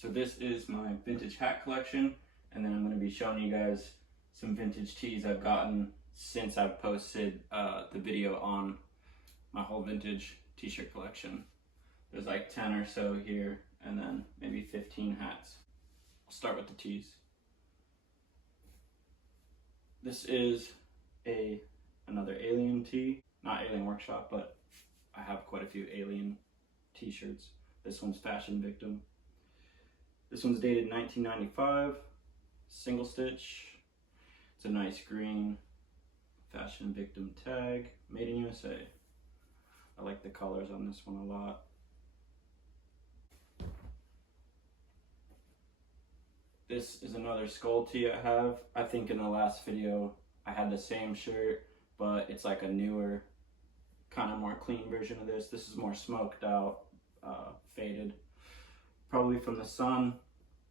So this is my vintage hat collection, and then I'm going to be showing you guys some vintage tees I've gotten since I've posted the video on my whole vintage t-shirt collection. There's like 10 or so here, and then maybe 15 hats. I'll start with the tees. This is another Alien tee, not Alien Workshop, but I have quite a few Alien t-shirts. This one's Fashion Victim. This one's dated 1995, single stitch. It's a nice green Fashion Victim tag, made in USA. I like the colors on this one a lot. This is another skull tee I have. I think in the last video I had the same shirt, but it's like a newer, kind of more clean version of this. This is more smoked out, faded. Probably from the sun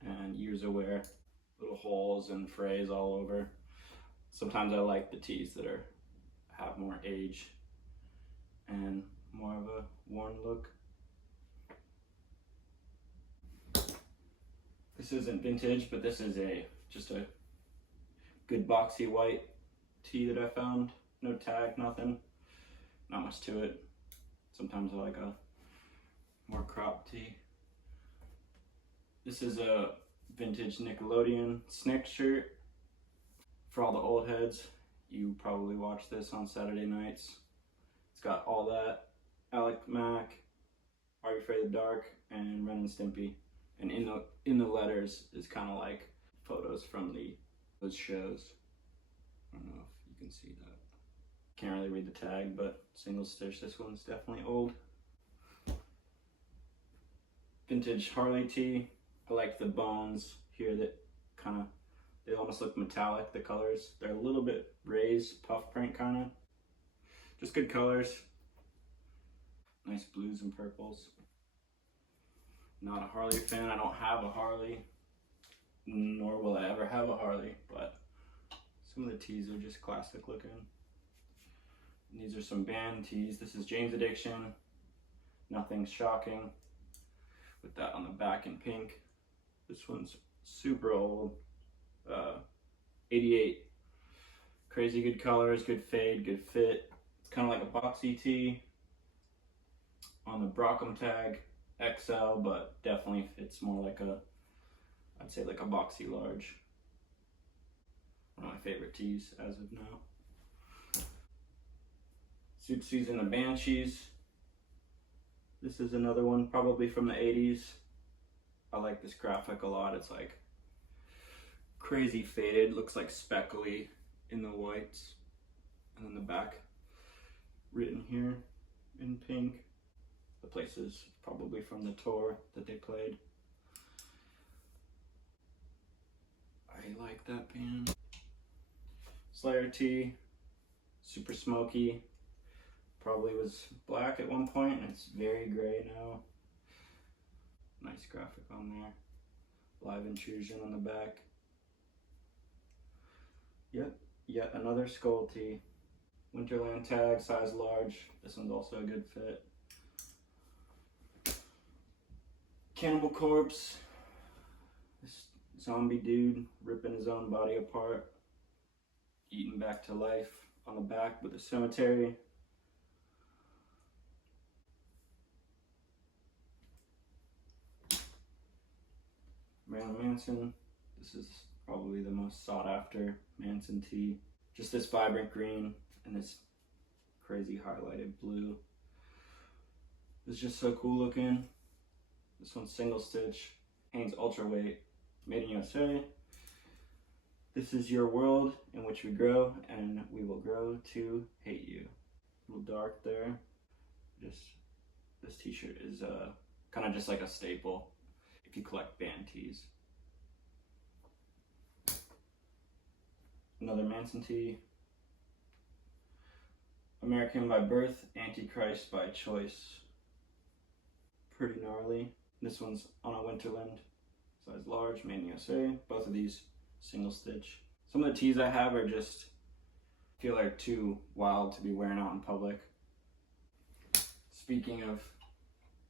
and years of wear. Little holes and frays all over. Sometimes I like the tees that have more age and more of a worn look. This isn't vintage, but this is just a good boxy white tee that I found. No tag, nothing. Not much to it. Sometimes I like a more cropped tee. This is a vintage Nickelodeon Snick shirt. For all the old heads, you probably watch this on Saturday nights. It's got all that. Alec Mack, Are You Afraid of the Dark, and Ren and Stimpy. And in the letters is kind of like photos from those shows. I don't know if you can see that. Can't really read the tag, but single stitch. This one's definitely old. Vintage Harley tee. I like the bones here that they almost look metallic, the colors. They're a little bit raised, puff print kind of. Just good colors. Nice blues and purples. Not a Harley fan. I don't have a Harley, nor will I ever have a Harley, but some of the tees are just classic looking. And these are some band tees. This is Jane's Addiction. Nothing shocking. With that on the back in pink. This one's super old. 88. Crazy good colors, good fade, good fit. It's kind of like a boxy tee. On the Brockham tag, XL, but definitely fits more like I'd say like a boxy large. One of my favorite tees as of now. Suit season, the Banshees. This is another one, probably from the 80s. I like this graphic a lot. It's like crazy faded, looks like speckly in the whites. And then the back written here in pink. The place is probably from the tour that they played. I like that band. Slayer tee, super smoky. Probably was black at one point and it's very gray now. Nice graphic on there. Live Intrusion on the back. Yep, yet another skull tee. Winterland tag, size large. This one's also a good fit. Cannibal Corpse. This zombie dude ripping his own body apart. Eaten back to life on the back with a cemetery. Marilyn Manson. This is probably the most sought after Manson tee. Just this vibrant green and this crazy highlighted blue. It's just so cool looking. This one's single stitch. Hanes Ultra Weight, made in USA. This is your world in which we grow and we will grow to hate you. A little dark there. This t-shirt is kind of just like a staple if you collect band tees. Another Manson tee. American by birth, Antichrist by choice. Pretty gnarly. This one's on a Winterland, size large, made in USA. Both of these single stitch. Some of the tees I have are just feel like too wild to be wearing out in public. Speaking of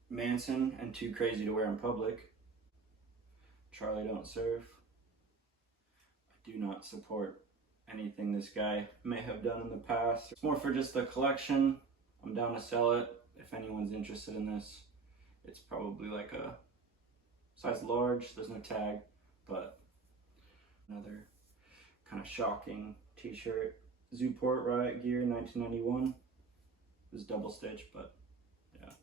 Manson and too crazy to wear in public, Charlie Don't Surf. I do not support anything this guy may have done in the past. It's more for just the collection. I'm down to sell it if anyone's interested in this. It's probably like a size large, there's no tag, but another kind of shocking t-shirt. Zooport Riot Gear 1991. It was double stitch, but yeah.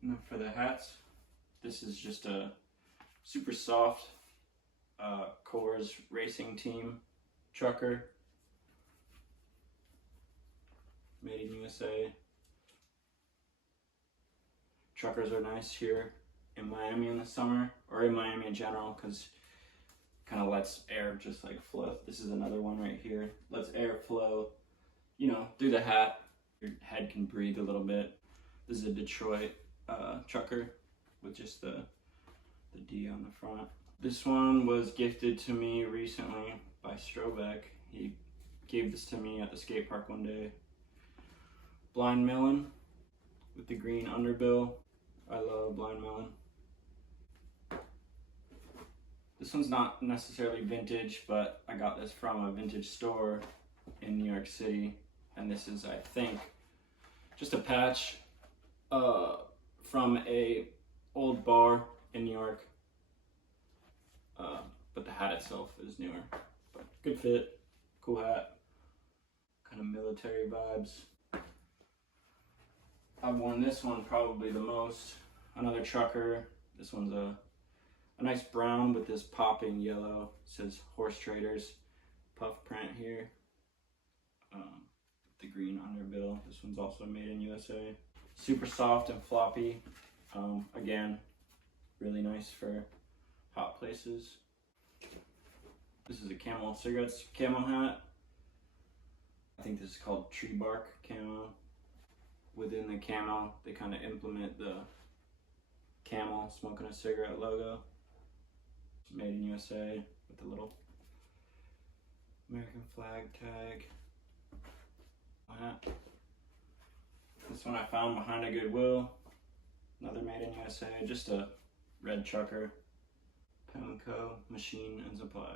And then for the hats, this is just a super soft Coors Racing Team trucker, made in USA. Truckers are nice here in Miami in the summer, or in Miami in general, because kind of lets air just like flow. This is another one right here. Lets air flow, you know, through the hat. Your head can breathe a little bit. This is a Detroit trucker with just the D on the front. This one was gifted to me recently by Strobeck. He gave this to me at the skate park one day. Blind Melon with the green underbill. I love Blind Melon. This one's not necessarily vintage, but I got this from a vintage store in New York City. And this is, I think, just a patch from a old bar in New York. But the hat itself is newer. But good fit, cool hat, kind of military vibes. I've worn this one probably the most. Another trucker. This one's a nice brown with this popping yellow. It says Horse Traders puff print here. The green underbill. This one's also made in USA. Super soft and floppy. Again, really nice for hot places. This is a Camel Cigarettes camo hat. I think this is called tree bark camo. Within the camo, they kind of implement the camel smoking a cigarette logo. It's made in USA with the little American flag tag. Hat. This one I found behind a Goodwill. Another made in USA, just a red trucker. Pemco Machine and Supply.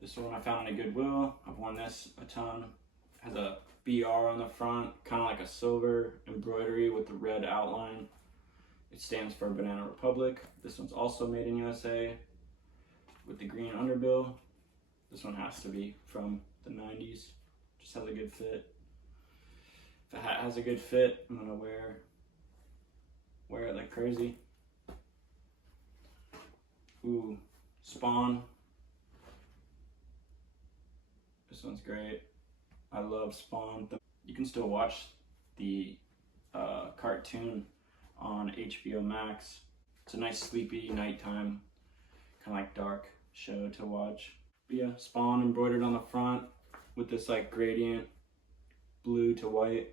This one I found in a Goodwill. I've worn this a ton. Has a BR on the front, kind of like a silver embroidery with the red outline. It stands for Banana Republic. This one's also made in USA with the green underbill. This one has to be from the 90s. Just has a good fit. If a hat has a good fit, I'm gonna wear it like crazy. Ooh, Spawn. This one's great. I love Spawn. You can still watch the cartoon on HBO Max. It's a nice sleepy nighttime, kind of like dark show to watch. But yeah, Spawn embroidered on the front with this like gradient blue to white.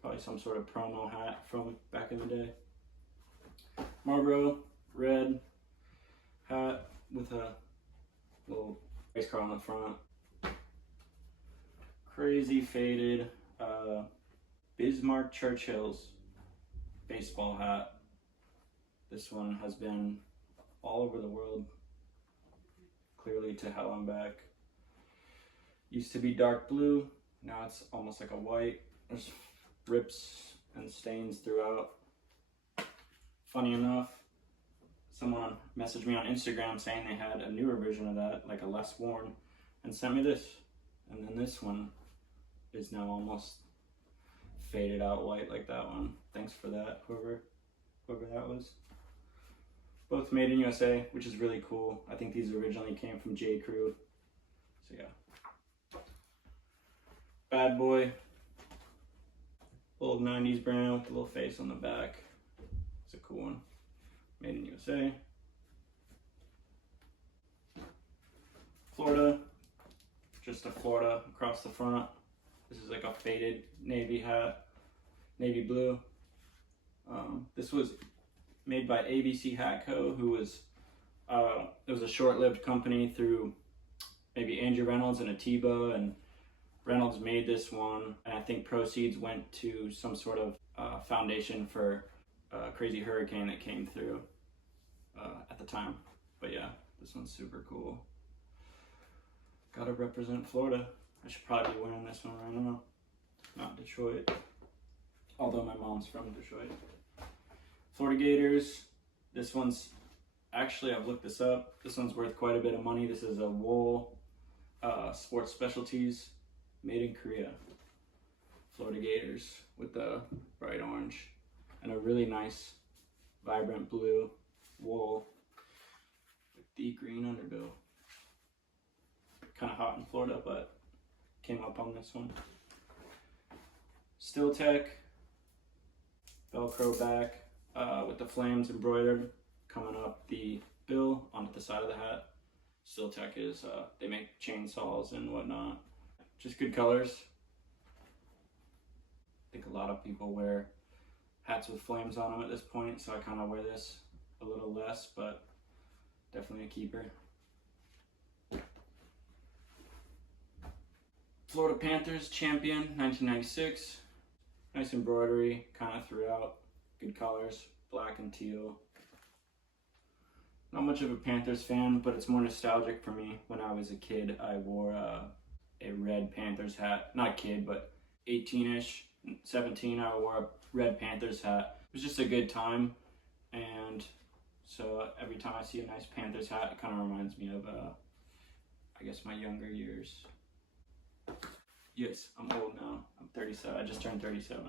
Probably some sort of promo hat from back in the day. Marlboro red hat with a little race car on the front. Crazy faded Bismarck Churchill's baseball hat. This one has been all over the world. Clearly to hell and back. Used to be dark blue, now it's almost like a white. There's rips and stains throughout. Funny enough, someone messaged me on Instagram saying they had a newer version of that, like a less worn, and sent me this. And then this one is now almost faded out white like that one. Thanks for that, whoever that was. Both made in USA, which is really cool. I think these originally came from J. Crew. So yeah. Bad Boy. Old 90s brand with a little face on the back. It's a cool one. Made in USA. Florida. Just a Florida across the front. This is like a faded navy hat. Navy blue. This was made by ABC Hat Co., who was, it was a short-lived company through maybe Andrew Reynolds and Atiba, and Reynolds made this one, and I think proceeds went to some sort of foundation for a crazy hurricane that came through at the time. But yeah, this one's super cool. Gotta represent Florida. I should probably be wearing this one right now. Not Detroit. Although my mom's from Detroit. Florida Gators. This one's, actually I've looked this up. This one's worth quite a bit of money. This is a wool sports specialties made in Korea. Florida Gators with the bright orange and a really nice vibrant blue wool with the green underbill. Kind of hot in Florida, but came up on this one. Steel Tech Velcro back with the flames embroidered coming up the bill onto the side of the hat. Steel Tech is, they make chainsaws and whatnot. Just good colors. I think a lot of people wear hats with flames on them at this point, so I kind of wear this a little less, but definitely a keeper. Florida Panthers champion 1996. Nice embroidery kind of throughout. Good colors, black and teal. Not much of a Panthers fan, but it's more nostalgic for me. When I was a kid, I wore a red Panthers hat. Not a kid, but 18-ish, 17, I wore a red Panthers hat. It was just a good time, and so every time I see a nice Panthers hat, it kind of reminds me of, I guess, my younger years. Yes, I'm old now. I'm 37. I just turned 37.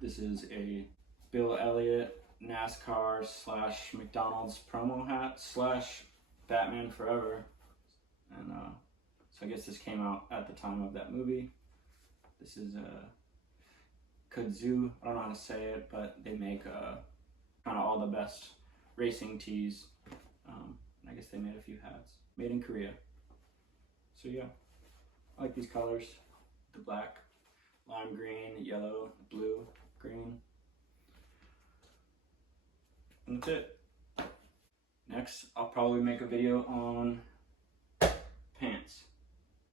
This is a Bill Elliott NASCAR / McDonald's promo hat / Batman Forever. And so I guess this came out at the time of that movie. This is a Kudzu. I don't know how to say it, but they make kind of all the best racing tees. I guess they made a few hats. Made in Korea. So yeah, I like these colors. The black, lime green, yellow, blue, green. And that's it. Next, I'll probably make a video on pants.